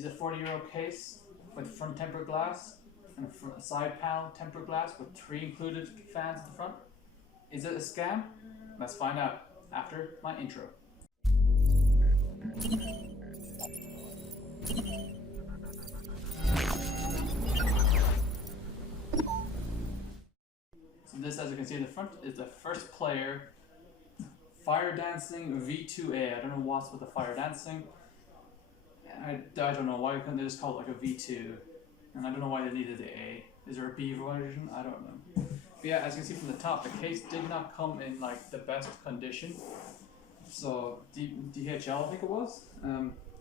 is a €40 case with front tempered glass and a side panel tempered glass with 3 included fans at the front. Is it a scam? Let's find out after my intro. So this, as you can see in the front, is the first player Fire Dancing V2A. I don't know what's with the Fire Dancing. I don't know why couldn't they just call it like a V2, and I don't know why they needed the A. Is there a B version? I don't know. But yeah, as you can see from the top, the case did not come in like the best condition. So DHL, I think it was.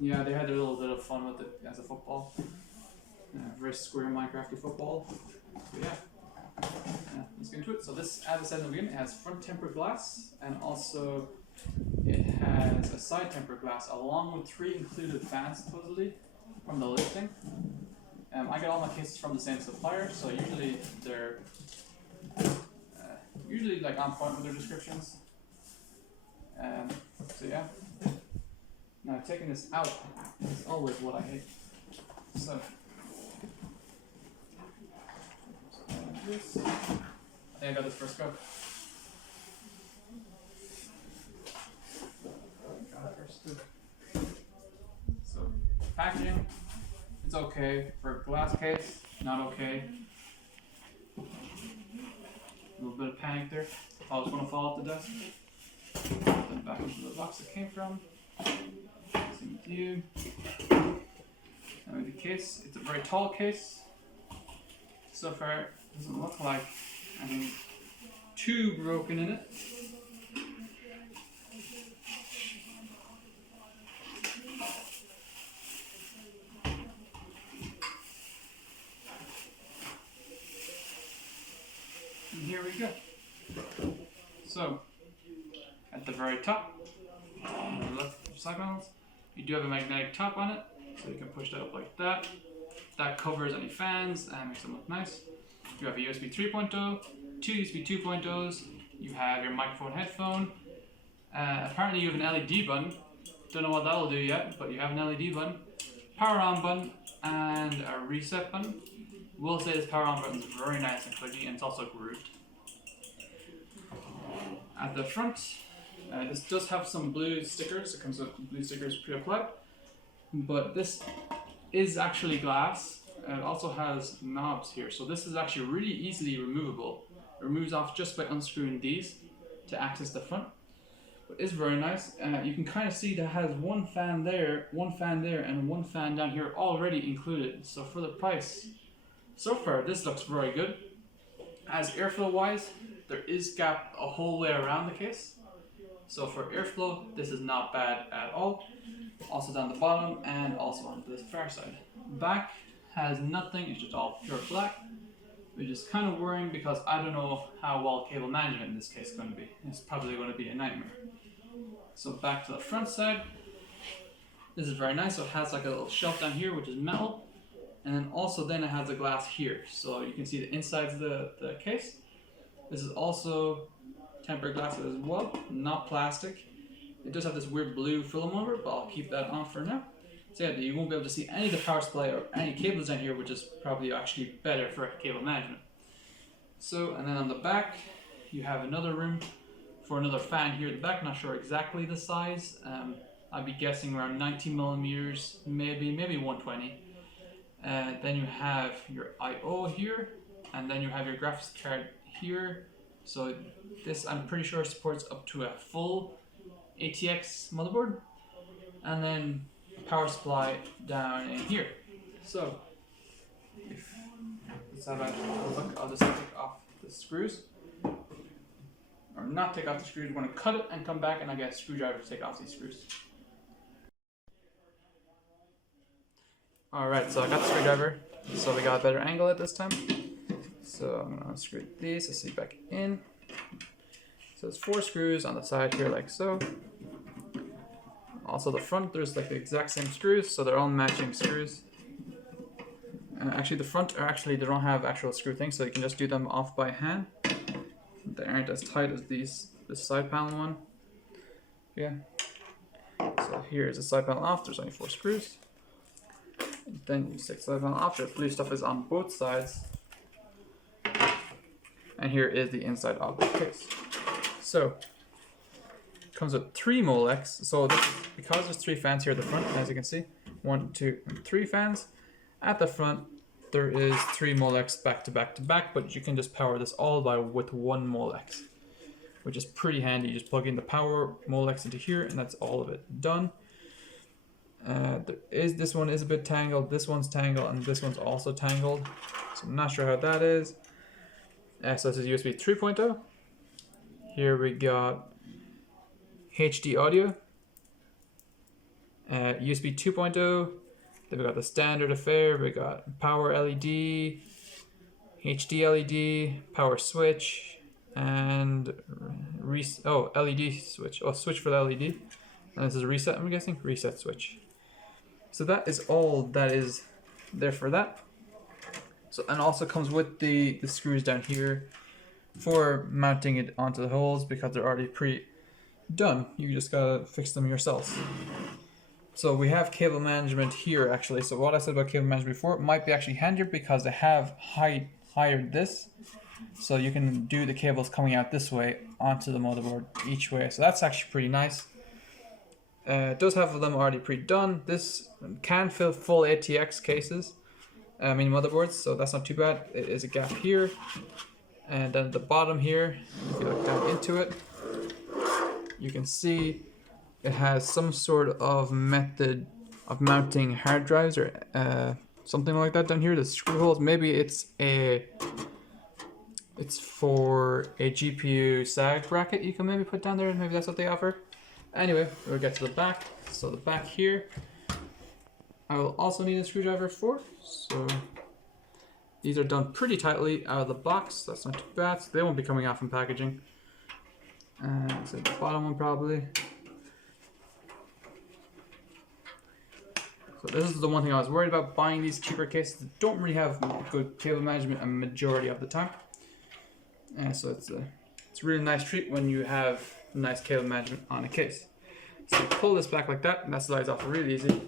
Yeah, they had a little bit of fun with it as a football, very square Minecrafty football. But yeah, let's get into it. So this, as I said in the beginning, it has front tempered glass, and also it has a side tempered glass along with 3 included fans supposedly from the listing. I get all my cases from the same supplier, so usually they're usually like on point with their descriptions. So yeah. Now taking this out is always what I hate. So this, I think I got this first go. So packaging, it's okay. For a glass case, not okay. A little bit of panic there. I was going to fall off the desk. Then back into the box it came from. Same with you. And with the case, it's a very tall case. So far, it doesn't look like anything too broken in it. And here we go. So, at the very top, on the left side panels, you do have a magnetic top on it, so you can push that up like that. That covers any fans and makes them look nice. You have a USB 3.0, 2 USB 2.0s, you have your microphone headphone. Apparently you have an LED button. Don't know what that'll do yet, but you have an LED button, power on button, and a reset button. Will say this power on button is very nice and clicky, and it's also grooved. At the front, this does have some blue stickers. It comes with blue stickers pre-applied, but this is actually glass. It also has knobs here, so this is actually really easily removable. It removes off just by unscrewing these to access the front. But it's very nice. You can kind of see that it has one fan there, and one fan down here already included. So for the price, so far this looks very good. As airflow wise, there is gap a whole way around the case. So for airflow, this is not bad at all. Also down the bottom and also on the far side. Back has nothing, it's just all pure black, which is kind of worrying because I don't know how well cable management in this case is going to be. It's probably going to be a nightmare. So back to the front side. This is very nice. So it has like a little shelf down here, which is metal. And then also then it has a glass here. So you can see the insides of the case. This is also tempered glass as well, not plastic. It does have this weird blue film over it, but I'll keep that on for now. So yeah, you won't be able to see any of the power supply or any cables down here, which is probably actually better for cable management. So, and then on the back, you have another room for another fan here at the back. Not sure exactly the size. I'd be guessing around 90 millimeters, maybe 120. Then you have your I/O here, and then you have your graphics card here. So this, I'm pretty sure, supports up to a full ATX motherboard, and then power supply down in here. So let's have a look. I'll just take off the screws, or not take off the screws. We're going to cut it and come back, and I get a screwdriver to take off these screws. Alright, so I got the screwdriver, so we got a better angle at this time. So I'm going to unscrew these to see back in. So there's 4 screws on the side here like so. Also the front, there's like the exact same screws, so they're all matching screws. Actually the front are they don't have actual screw things, so you can just do them off by hand. They aren't as tight as this side panel one. Yeah. So here's the side panel off, there's only 4 screws. Then you stick the side panel off. The blue stuff is on both sides. And here is the inside of the case. So, it comes with 3 Molex. So this is, because there's 3 fans here at the front, as you can see, 1, 2, and 3 fans. At the front, there is 3 Molex back to back to back, but you can just power this all with 1 Molex, which is pretty handy. You just plug in the power Molex into here, and that's all of it done. This one is a bit tangled, this one's tangled, and this one's also tangled. So I'm not sure how that is. So this is USB 3.0. Here we got HD audio, USB 2.0. Then we got the standard affair. We got power LED, HD LED, power switch, and LED switch. Oh, switch for the LED. And this is a reset, I'm guessing, reset switch. So that is all that is there for that. So, and also comes with the screws down here for mounting it onto the holes because they're already pre-done. You just gotta fix them yourselves. So we have cable management here actually. So what I said about cable management before might be actually handier because they have hired this. So you can do the cables coming out this way onto the motherboard each way. So that's actually pretty nice. It does have them already pre-done. This can fill full ATX cases. Motherboards, so that's not too bad. It is a gap here, and then at the bottom here, if you look down into it, you can see it has some sort of method of mounting hard drives or something like that down here. The screw holes. Maybe it's for a GPU SAG bracket. You can maybe put down there. Maybe that's what they offer. Anyway, we'll get to the back. So the back here, I will also need a screwdriver for. So these are done pretty tightly out of the box. That's not too bad. So they won't be coming out from packaging. So the bottom one probably. So this is the one thing I was worried about buying these cheaper cases that don't really have good cable management a majority of the time. So it's a really nice treat when you have nice cable management on a case. So pull this back like that, and that slides off really easy.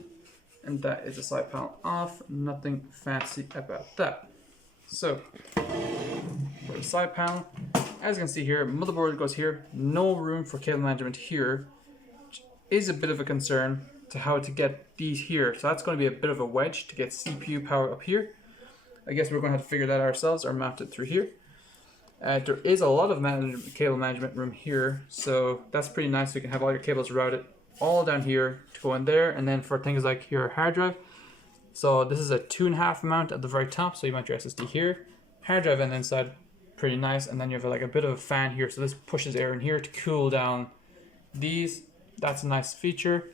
And that is the side panel off. Nothing fancy about that. So for the side panel, as you can see here, motherboard goes here. No room for cable management here, which is a bit of a concern to how to get these here. So that's going to be a bit of a wedge to get CPU power up here. I guess we're going to have to figure that ourselves or mount it through here. There is a lot of cable management room here, so that's pretty nice. So you can have all your cables routed all down here to go in there, and then for things like your hard drive. So this is a 2.5 mount at the very top, so you mount your SSD here. Hard drive on the inside, pretty nice, and then you have like a bit of a fan here, so this pushes air in here to cool down these. That's a nice feature.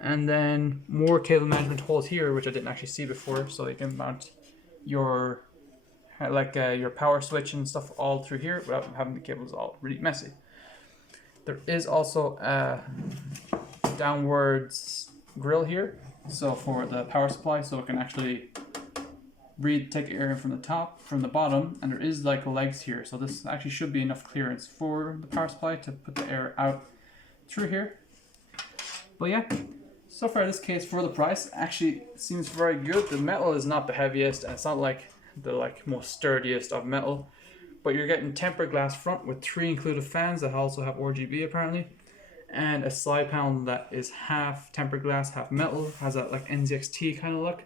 And then more cable management holes here, which I didn't actually see before, so you can mount your your power switch and stuff all through here without having the cables all really messy. There is also a downwards grill here, so for the power supply, so it can actually take air in from the top, from the bottom, and there is like legs here, so this actually should be enough clearance for the power supply to put the air out through here. But yeah, so far this case for the price actually seems very good. The metal is not the heaviest, and it's not like the most sturdiest of metal, but you're getting tempered glass front with 3 included fans that also have RGB apparently, and a side panel that is half tempered glass, half metal, has that like NZXT kind of look.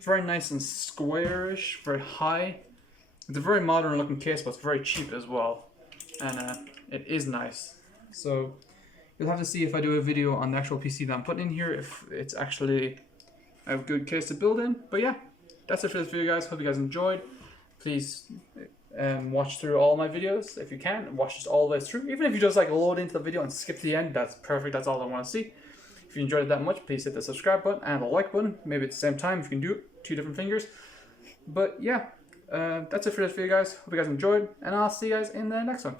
Very nice and squarish, very high. It's a very modern looking case, but it's very cheap as well, and it is nice. So you'll have to see if I do a video on the actual PC that I'm putting in here, if it's actually a good case to build in. But yeah, that's it for this video, guys. Hope you guys enjoyed. Please watch through all my videos if you can. Watch this all the way through. Even if you just like load into the video and skip to the end, that's perfect. That's all I want to see. If you enjoyed it that much, please hit the subscribe button and the like button. Maybe at the same time if you can do it. 2 different fingers. But yeah, that's it for this video, guys. Hope you guys enjoyed, and I'll see you guys in the next one.